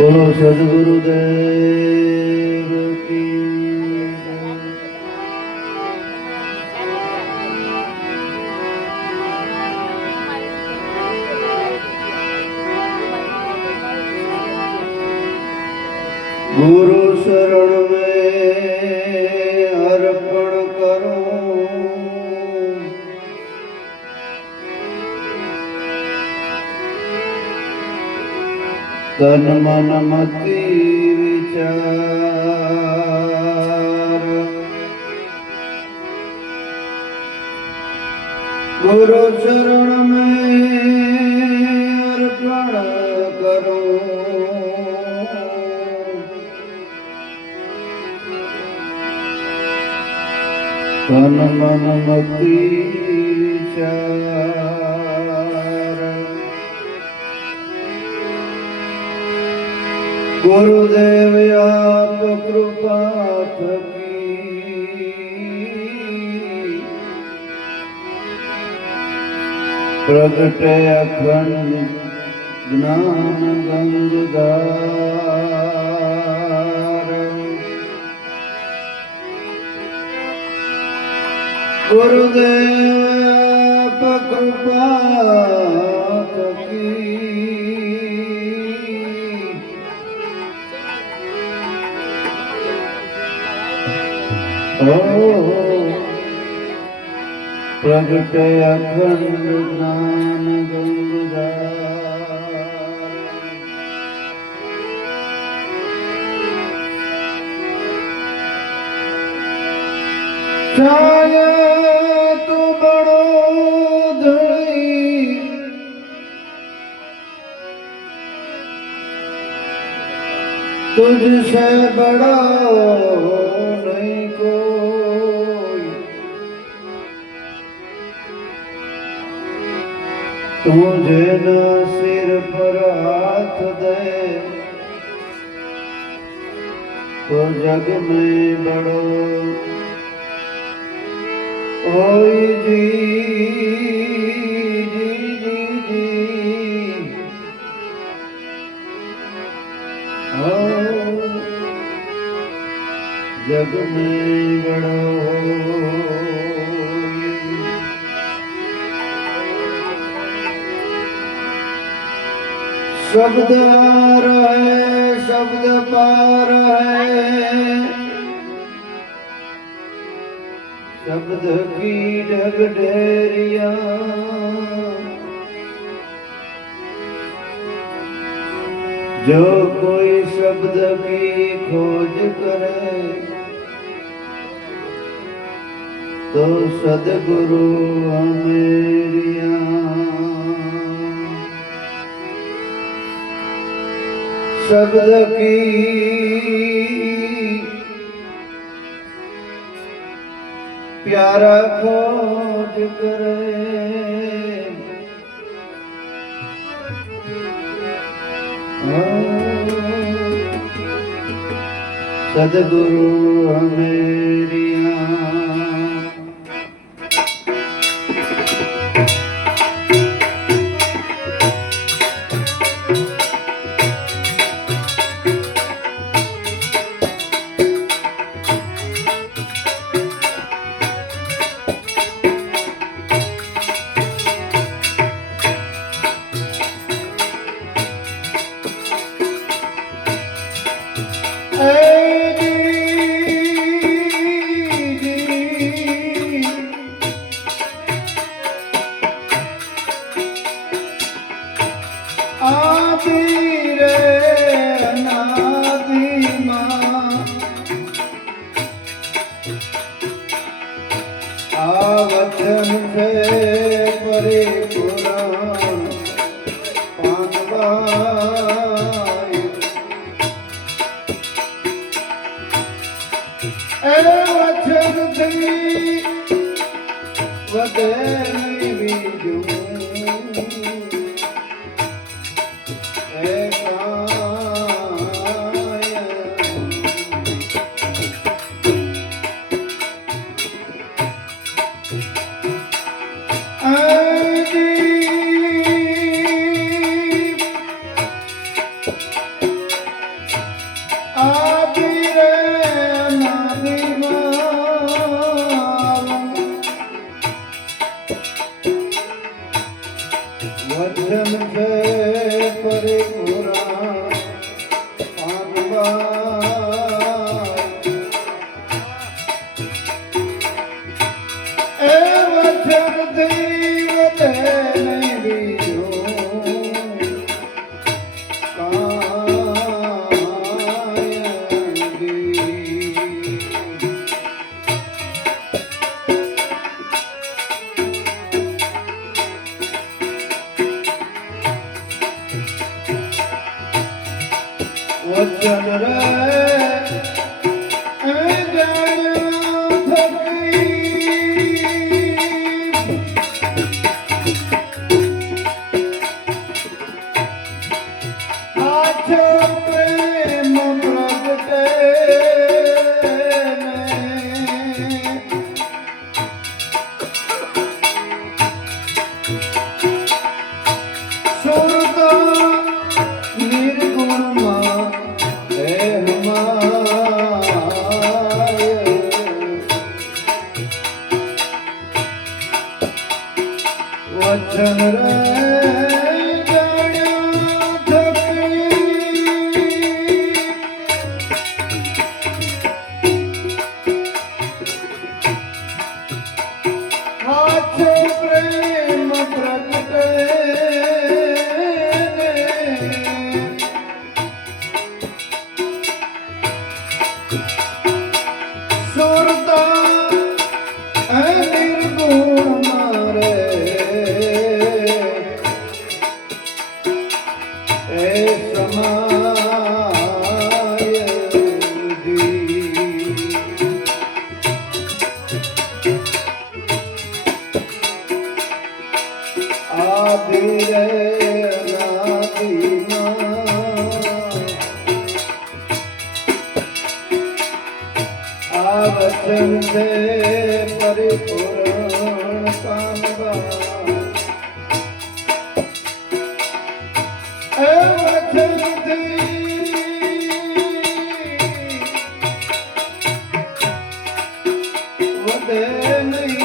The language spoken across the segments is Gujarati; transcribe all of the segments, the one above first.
બોલો સદગુરુદેવ કી गुरु शरण में अर्पण करो तन मन मति विचार गुरु शरण में अर्पण करो तन मन मति विचार गुरुदेव आप कृपा थकी प्रगटे अखंड ज्ञान गंगधार गुरुदेव आप कृपा थकी प्रगटे अखंड ज्ञान गंगधार छाया तू बड़ो धड़ी तुझसे बड़ा नहीं कोई तुझे न सिर पर हाथ दे तो जग में बड़ो ओई जी जी जी जी ओ जग में बड़ो शब्द आर है शब्द पार है शब्द की ढग ढेरिया जो कोई शब्द की खोज करे तो सदगुरु अमेरिया शब्द की प्यारा खोज करे सदगुरु अमेरिया वचन से परिपूर्ण पानवाई વચન રે વચન રે વચન છે પરિપૂર્ણ કામવા વધે નહીં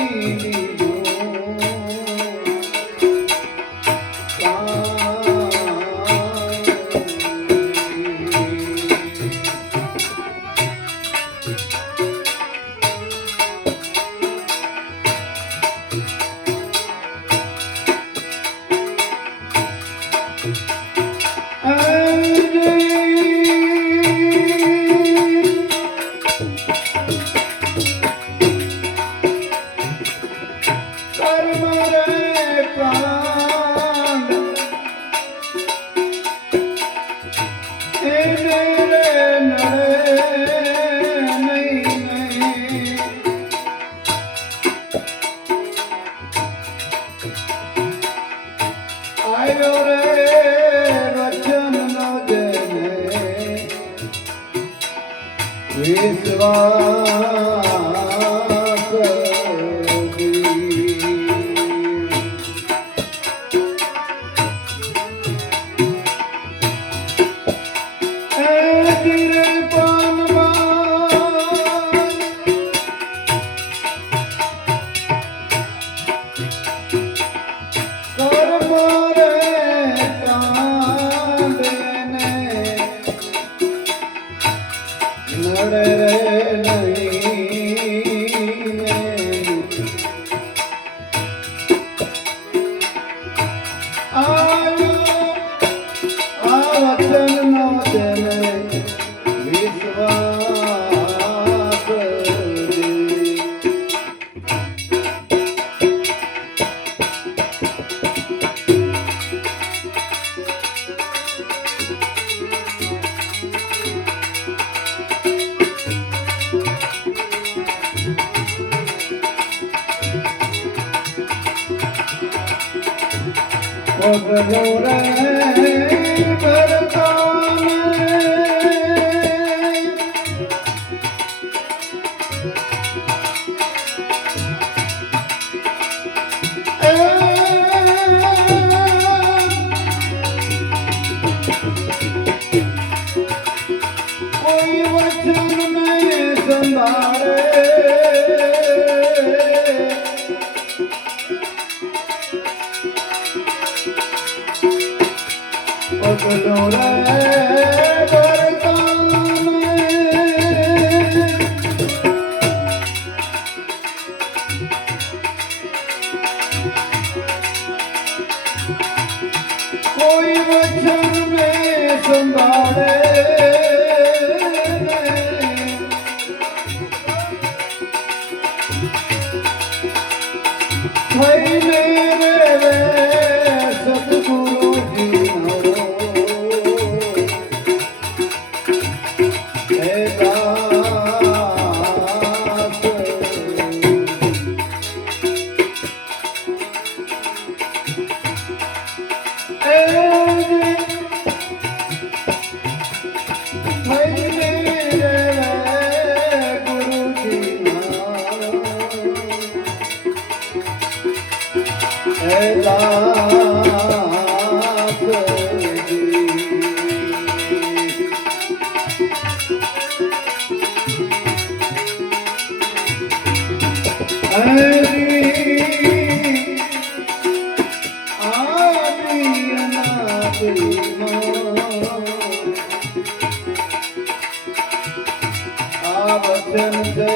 વચન જય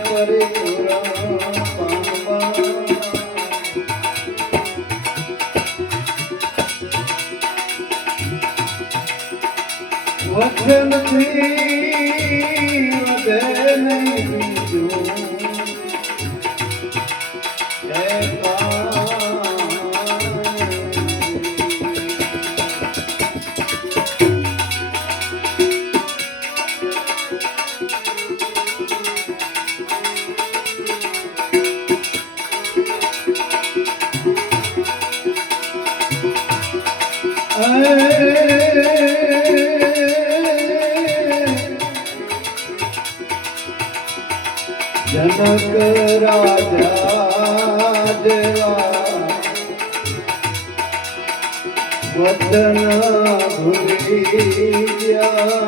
પરિપૂરણ પામવા વચનથી વધે નહીં બીજું જનક રાજા જેવા વચન ભૂલી ગયા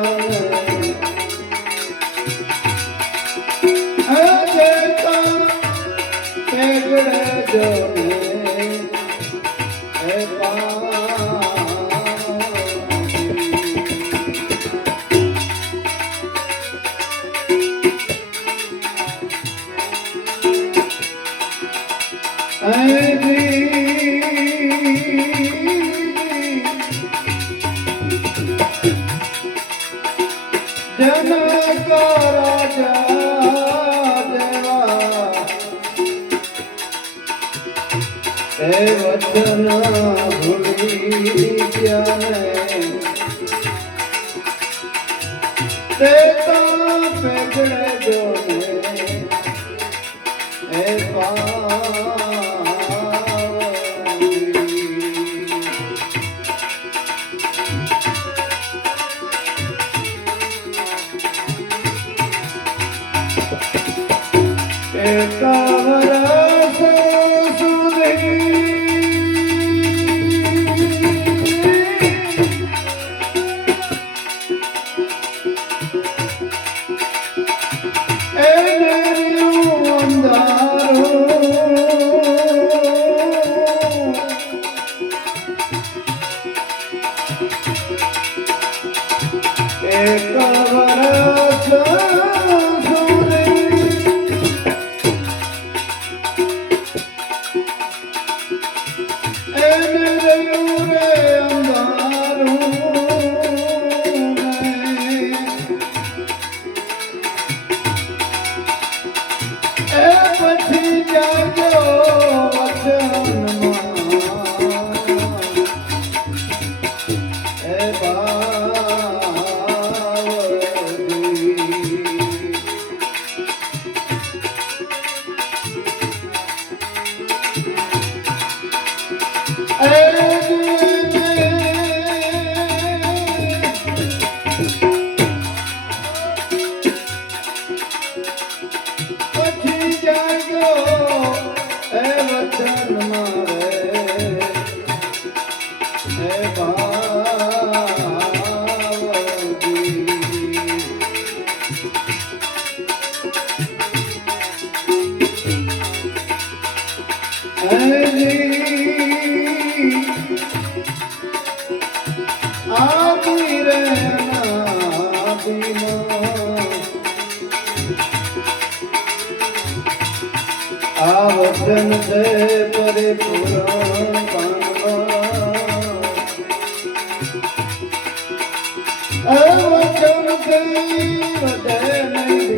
જનક રાજા દેવા એ વચન ભૂલી ગયા તે પેગડે જો એ આ વચન છે પરિપૂરણ પામવા વચન થી વધે નહીં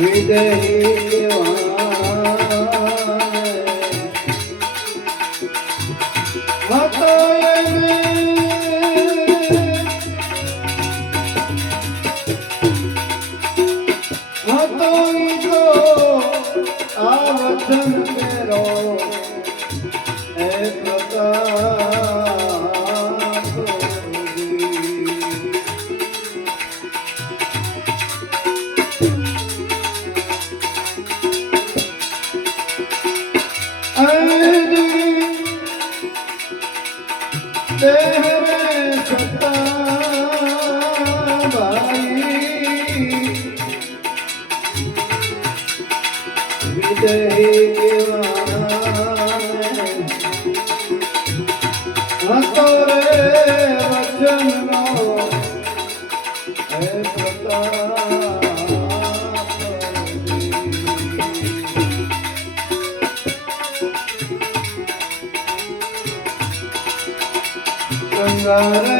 વિધ વિદેહી હતો એને હતો ઈ તો આ વચન કેરો એ પ્રતાપ तेरे सता भाई विदेही हतो रे वचन नो है प्रताप गंगारे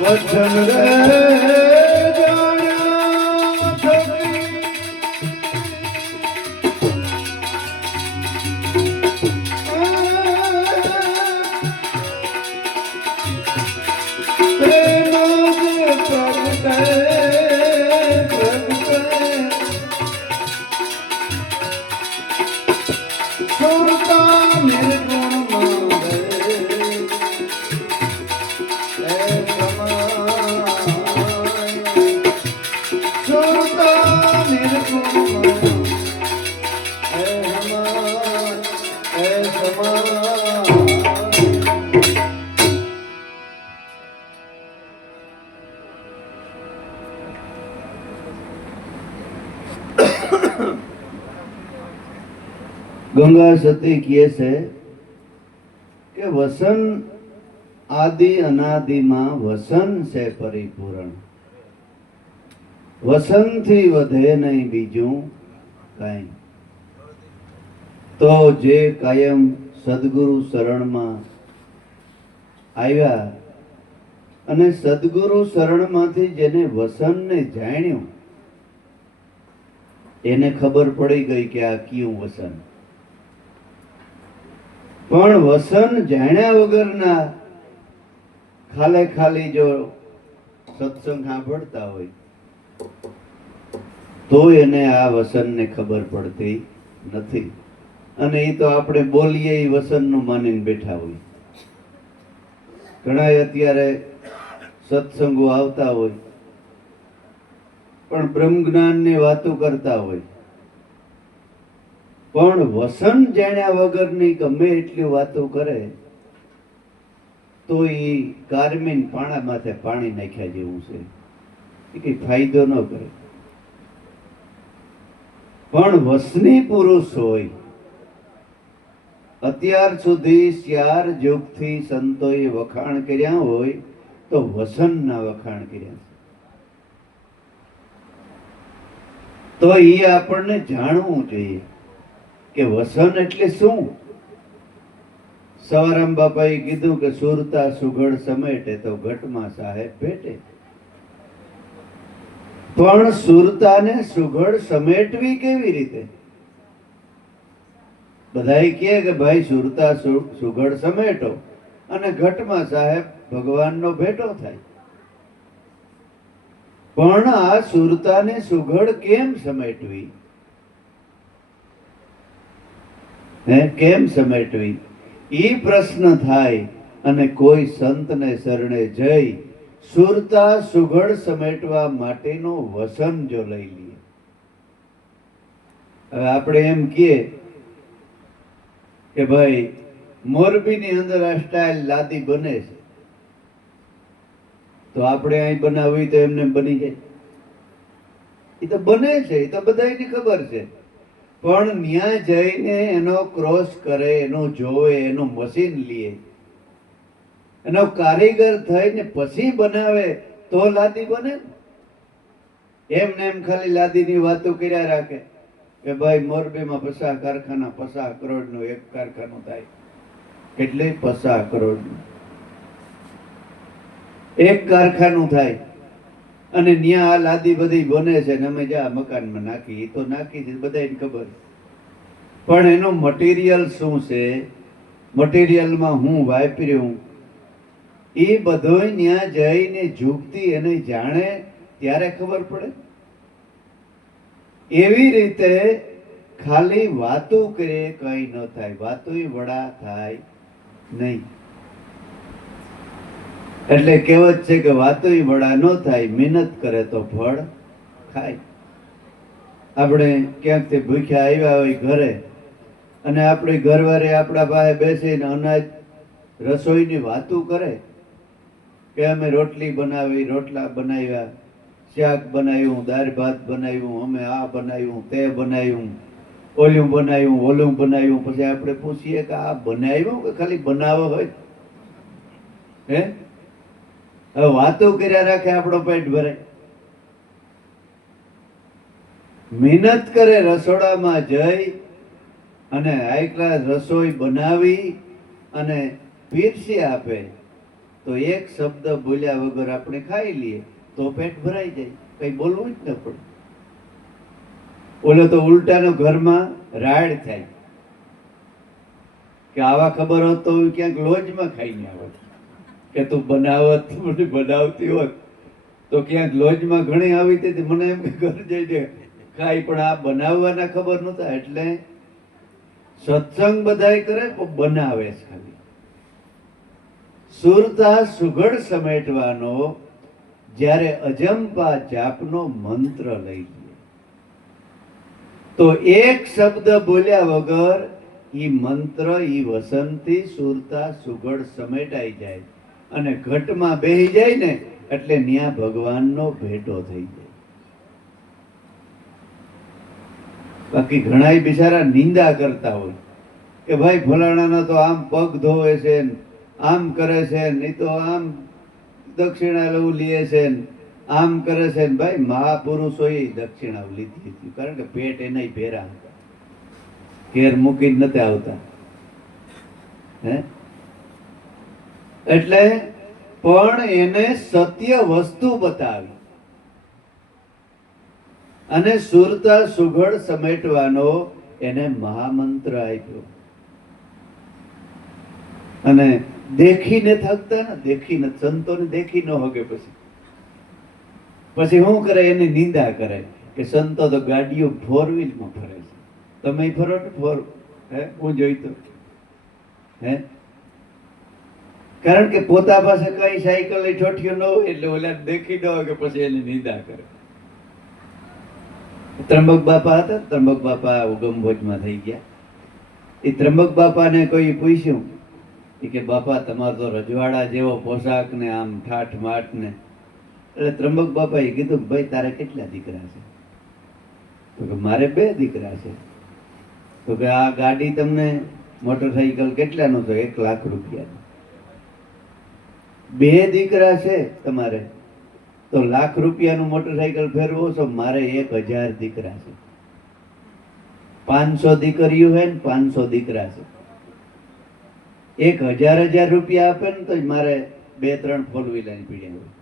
वचन रे जाना छकी प्रेम प्रगटे सुरता निर्गुण गंगा सती किए से के वसन आदि अनादि में वसन से परिपूर्ण वसन थी वधे नहीं बीजू कई तो जे कायम सद्गुरु शरण में आया अने सद्गुरु शरण मांथी जेने वसन ने जाण्यो एने खबर पड़ी गई कि आ क्यों वसन पण वसन जाण्या वगरना खाले खाली जो सत्संग सांभळता होय तो एने आ वसन ने खबर पड़ती નથી અને એ તો આપણે બોલીએ એ વસનનું માનીને બેઠા હોય ઘણા અત્યારે સત્સંગો આવતા હોય પણ બ્રહ્મ જ્ઞાનની વાતો કરતા હોય પણ વસન જાણ્યા વગરની ગમે એટલી વાતો કરે તો એ કારમીન પાણા માથે પાણી નાખ્યા જેવું છે, એ કઈ ફાયદો ન કરે. પણ વસની પુરુષ હોય, અત્યાર સુધી 4 યુગથી સંતોએ વખાણ કર્યા હોય તો વસનના વખાણ કર્યા છે. તો એ આપણને જાણવું જોઈએ કે વસન એટલે શું. સવારામ બાપાએ કીધું કે સુરતા સુઘડ સમેટે તો ઘટમાં સાહેબ ભેટે. પણ સુરતાને સુઘડ સમેટવી કેવી રીતે? બધાય કહે કે ભાઈ સુરતા સુઘડ સમેટો અને ઘટમાં સાહેબ ભગવાનનો ભેટો થાય. પણ આ સુરતાને સુઘડ કેમ સમેટવી? કેમ સમેટવી? એ પ્રશ્ન થાય અને કોઈ સંતને શરણે જઈ સુરતા સુઘડ સમેટવા માટેનો વસન જો લઈ લઈએ. હવે આપણે એમ કહીએ કે ભાઈ મોરબીની અંદર આ સ્ટાઇલ લાદી બને છે, તો આપણે અહીં બનાવવી તો એમને બની જાય? એ તો બને છે, એ તો બધાને ખબર છે. પણ ન્યા જઈને એનો ક્રોસ કરે, એનો જોવે, એનું મશીન લે, એનો કારીગર થઈને પછી બનાવે તો લાદી બને. એમને એમ ખાલી લાદીની વાતો કર્યા રાખે કે ભાઈ મોરબીમાં 50 કારખાના, 50 કરોડનું એક કારખાનું થાય. એટલે 50 કરોડનું એક કારખાનું થાય અને ન્યા આ લાદી બધી બને છે ને અમે જ્યાં મકાનમાં નાખી, એ તો નાખી છે બધાને ખબર. પણ એનો મટીરિયલ શું છે, મટીરિયલમાં હું વાપર્યું, એ બધોય ન્યા જઈને ઝૂકતી એને જાણે ત્યારે ખબર પડે. એવી રીતે ખાલી વાતો કરે કઈ ન થાય, વાતોય વડા થાય નહીં. એટલે કહેવત છે કે વાતોય વડા ન થાય, મહેનત કરે તો ફળ ખાય. આપણે ક્યાંકથી ભૂખ્યા આવ્યા હોય ઘરે અને આપણી ઘરવાળી આપણા પાસે બેસીને અનાજ રસોઈની વાતો કરે કે અમે રોટલી બનાવી, રોટલા બનાવ્યા, શાક બનાવ્યું, દાળ ભાત બનાવ્યું, અમે આ બનાવ્યું, તે બનાવ્યું, ઓલું બનાવ્યું, ઓલું બનાવ્યું. પછી આપણે પૂછીએ કે આ બનાવ્યું કે ખાલી બનાવો હોય? હે, હવે વાતો કર્યા રાખે આપણો પેટ ભરે. મહેનત કરે રસોડામાં જઈ અને હાઈ ક્લાસ રસોઈ બનાવી અને પીરસી આપે તો એક શબ્દ બોલ્યા વગર આપણે ખાઈ લઈએ તો પેટ ભરાઈ જાય, કઈ બોલવું જ ન પડે. ઓલો તો ઉલટાનો ઘરમાં રાડ થાય કે આવા ખબર હોત તો ક્યાંક લોજમાં ખાઈને આવત, કે તું બનાવત, મને બનાવતી હોત તો ક્યાંક લોજમાં ઘણી આવી હતી. મને એમ કે ઘર જઈને ખાઈ, પણ આ બનાવવાના ખબર નહોતા. એટલે સત્સંગ બધાય કરે પણ બનાવે છે ખાલી. સુરતા સુઘડ સમેટવાનો જ્યારે અજંપા જાપનો મંત્ર લઈ લે તો એક શબ્દ બોલ્યા વગર ઈ મંત્ર, ઈ વસનથી સુરતા સુઘડ સમેટાઈ જાય અને ઘટમાં બેહી જાય ને એટલે ન્યા ભગવાનનો ભેટો થઈ જાય. બાકી ઘણાય બિચારા નિંદા કરતા હોય કે ભાઈ ફલાણાનો તો આમ પગ ધોવે છે, આમ કરે છે, નહીં તો આમ દક્ષિણા લઉં લે છે, આમ કરે છે. ભાઈ મહાપુરુષોએ દક્ષિણા લીધી હતી, કારણ કે પેટ એના ભેરા હતા, ઘેર મૂકીને નથી આવતા. હે, એટલે પણ એને સત્ય વસ્તુ બતાવી અને સુરતા સુઘડ સમેટવાનો એને મહામંત્ર આપ્યો. અને દેખીને થકતા ને, દેખીને સંતોને દેખી ન હગે. પછી શું કરે? એની નિંદા કરે કે સંતો તો ગાડીઓ 4 વ્હીલમાં ફરે છે, તમે ફરો ને 4? હે, હું જોઈતો. હે, કારણ કે પોતા પાસે કઈ સાયકલ ની ઠોઠિયો ન હોય એટલે ઓલા દેખી ન હોય કે પછી એની નિંદા કરે. ત્રંબક બાપા હતા, ત્રંબક બાપા ઉગમભોજમાં થઈ ગયા. એ ત્રંબક બાપાને કોઈ પૂછ્યું કે બાપા તમારો તો રજવાડા જેવો પોશાક ને આમ ઠાઠ માઠ ને, એટલે ત્રંબક બાપાએ કીધું કે ભાઈ તારે કેટલા દીકરા છે? તો કે મારે 2 દીકરા છે. તો કે આ ગાડી તમને મોટરસાઇકલ કેટલાનું? તો 1 લાખ રૂપિયાનું. 2 દીકરા છે તમારે તો 1 લાખ રૂપિયાનું મોટરસાઇકલ ફેરવો છો? મારે 1000 દીકરા છે. 500 દીકરીઓ હે ને 500 દીકરા છે. 1000 રૂપિયા આપે ને તો મારે 2-3 ફોર વ્હીલર પીડ્યા હોય.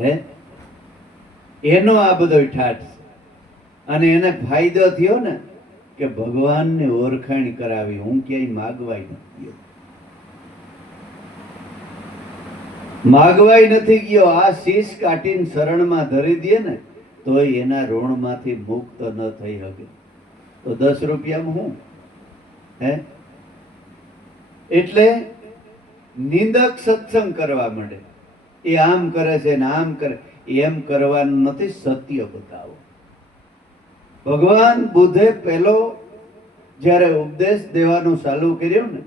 હે એનો આ બધો ઠાઠ છે. અને એને ફાયદો થયો ને કે ભગવાનને ઓળખાણ કરાવી. હું ક્યાંય માગવાય નથી ગયો, માગવાય નથી ગયો. આ શીશ કાઢીને શરણમાં ધરી દે ને તોય એના ઋણમાંથી મુક્ત ન થઈ શકે. તો 10 રૂપિયામાં હું? હે એટલે નિંદક સત્સંગ કરવા માંડે. એ આમ કરે છે ને આમ કરે, એમ કરવાનું નથી. સત્ય બતાવો. ભગવાન બુદ્ધે પહેલો જ્યારે ઉપદેશ દેવાનું ચાલુ કર્યું ને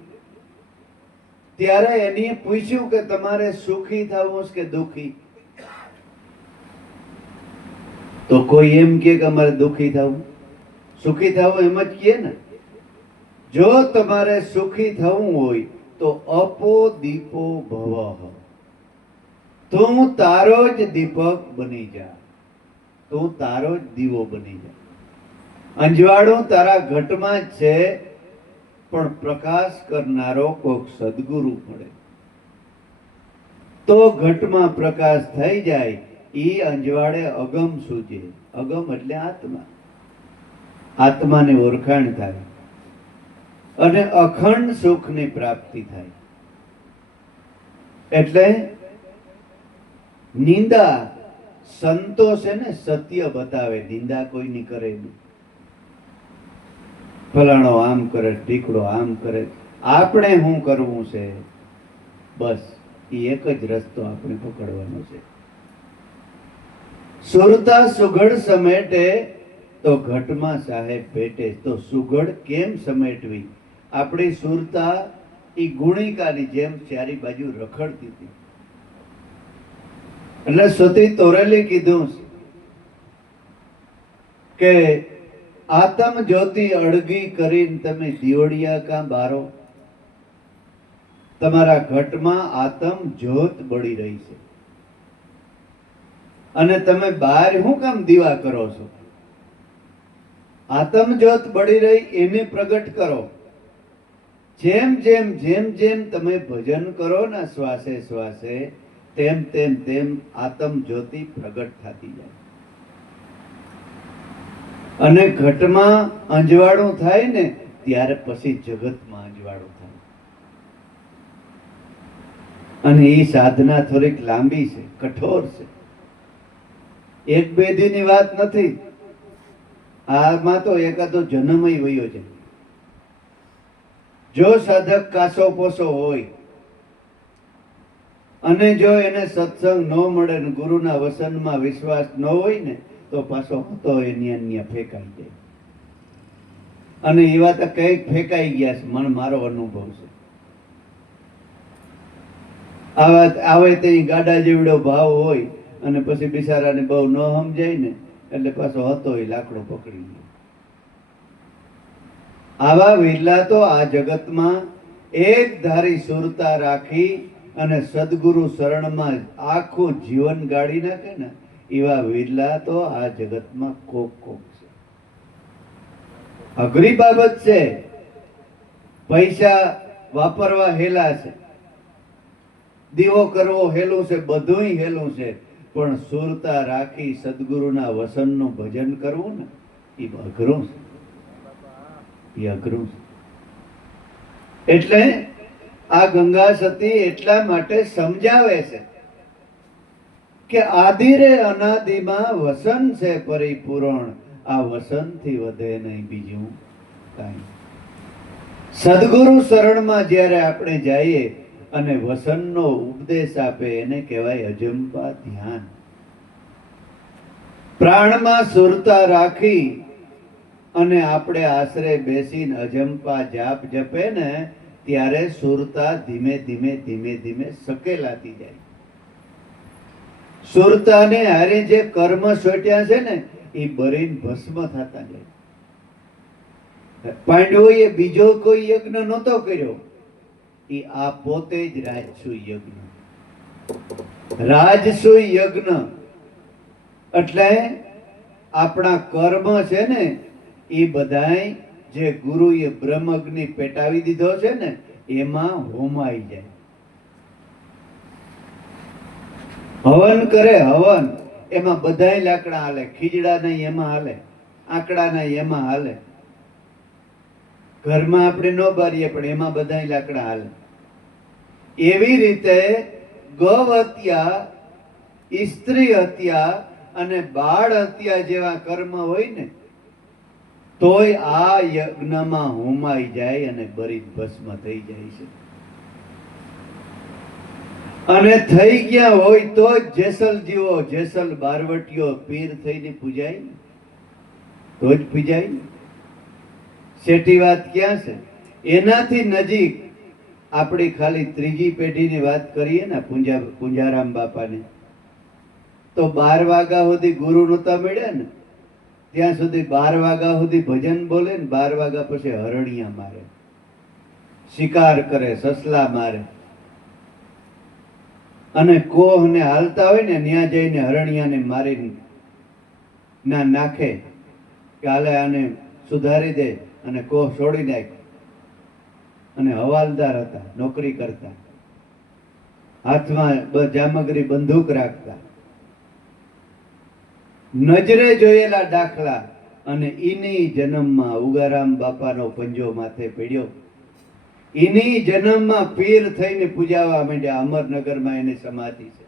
ત્યારે એને પૂછ્યું કે તમારે સુખી થવું કે દુખી? તો કોઈ એમ કે અમારે દુખી થવું. સુખી થવું એમ જ કહે ને. જો તમારે સુખી થવું હોય તો અપો દીપો ભવ, તું તારો જ દીપક બની જા, તું તારો જ દીવો બની જા. અંજવાળું તારા ઘટમાં જ છે, પણ પ્રકાશ કરનારો કોઈક સદગુરુ મળે તો ઘટમાં પ્રકાશ થઈ જાય. ઈ અંજવાળે અગમ સૂજે. અગમ એટલે આત્મા. આત્માની ઓળખાણ થાય અને અખંડ સુખની પ્રાપ્તિ થાય. એટલે નિંદા સંતો છે ને સત્ય બતાવે, નિંદા કોઈની કરે નહીં. ફલાણો આમ કરે, ઢીકડો આમ કરે, આપણે શું કરવું છે? બસ એ એક જ રસ્તો આપણે પકડવાનો છે. સુરતા સુઘડ સમેટે તો ઘટમાં સાહેબ ભેટે. તો સુઘડ કેમ સમેટવી? આપણી સુરતા એ ગુણિકાની જેમ ચારી બાજુ રખડતી હતી. એટલે સતી તોરેલી કીધું કે આતમ જ્યોતિ અળગી કરીને તમે દિયોડિયા કાં બારો? તમારા ઘટમાં આતમ જ્યોત બળી રહી છે અને તમે બહાર શું કામ દીવા કરો છો? આતમ જ્યોત બળી રહી એને પ્રગટ કરો. જેમ જેમ જેમ જેમ તમે ભજન કરો ને શ્વાસે શ્વાસે, તેમ તેમ તેમ આતમ જ્યોતિ પ્રગટ થતી જાય. અને ઘટમાં અંજવાળું થાય ને ત્યારે પછી જગતમાં અંજવાળું થાય. અને એ સાધના થોડીક લાંબી છે, કઠોર છે. 1-2 દીની વાત નથી. આમાં તો એકાદો જન્મય વયો છે. જો સાધક કાસો પોસો હોય અને જો એને સત્સંગ ન મળે ને ગુરુના વસનમાં વિશ્વાસ ન હોય ને તો પાછો હતો એની અન્ય ફેંકાઈ જાય. અને એવા તો કઈક ફેંકાઈ ગયા છે, મારો અનુભવ છે. આવે તે ગાડા જેવડો ભાવ હોય અને પછી બિચારાને બહુ ન સમજાય ને એટલે પાછો હતો એ લાકડો પકડી લે. આવા વિરલા તો આ જગતમાં એક ધારી સુરતા રાખી અને સદગુરુ શરણમાં આખું જીવન ગાળી નાખે ને એવા વિરલા તો આ જગતમાં કોક કોક છે. અઘરી બાબત છે. પૈસા વાપરવા હેલા છે, દીવો કરવો હેલું છે, બધુંય હેલું છે, પણ સુરતા રાખી સદગુરુના વસનનું ભજન કરવું ને એ અઘરું છે. એ અઘરું છે. એટલે આ ગંગા સતી એટલા માટે સમજાવે છે કે આદિરે અનાદિમાં વસન છે પરિપૂર્ણ. આ વસન થી વધે નહીં બીજું કાંઈ. સદગુરુ શરણમાં જ્યારે આપણે જઈએ અને વસનનો ઉપદેશ આપે એને કહેવાય અજંપા ધ્યાન. પ્રાણમાં સુરતા રાખી અને આપણે આશરે બેસીને અજંપા જાપ જપે ને ત્યારે સુરતા ધીમે ધીમે ધીમે ધીમે સકેલાતી જાય. સુરતાને હારે જે કર્મ સોટ્યા છે ને એ બરીને ભસ્મ થતા જાય. પાંડવોએ બીજો કોઈ યજ્ઞ નહોતો કર્યો, એ આ પોતે જ રાજસુ યજ્ઞ. રાજસુ યજ્ઞ એટલે આપણા કર્મ છે ને એ બધાય જે ગુરુએ બ્રહ્મ અગ્નિ પેટાવી દીધો છે ને એમાં હોમાઈ જાય. હવન કરે, હવન એમાં બધાય લાકડા હાલે, ખીજડા નહીં એમાં હાલે, આંકડા નહીં એમાં હાલે. ઘરમાં આપણે ન બારીએ પણ એમાં બધાય લાકડા હાલે. એવી રીતે ગૌ હત્યા, સ્ત્રી હત્યા અને બાળ હત્યા જેવા કર્મ હોય ને તોય આ યજ્ઞમાં હોમાઈ જાય અને બરી ભસ્મ થઈ જાય છે. અને થઈ ગયા હોય તો જ જેસલ જીવો, જેસલ બારવટીઓ પીર થઈને પૂજાય ને, તો જ પૂજાય ને. શેઠી વાત ક્યાં છે? એનાથી નજીક આપણી ખાલી ત્રીજી પેઢીની વાત કરીએ ને, પુંજારામ બાપાની, તો 12 વાગ્યા સુધી ગુરુ નહોતા મળ્યા ને ત્યાં સુધી 12 વાગ્યા સુધી ભજન બોલે ને 12 વાગ્યા પછી હરણિયા મારે, શિકાર કરે, સસલા મારે. અને કોહ ને હાલતા હોય ને ત્યાં જઈને હરણિયાને મારી ના નાખે કે હાલે આને સુધારી દે અને કોહ છોડી નાખ. અને હવાલદાર હતા, નોકરી કરતા, હાથમાં જામગરી બંદૂક રાખતા. નજરે જોયેલા દાખલા. અને ઈની જન્મમાં ઉગારામ બાપાનો પંજો માથે પડ્યો. ઈની જન્મમાં પીર થઈને પૂજાવા માંડ્યા. અમરનગરમાં એની સમાધિ છે.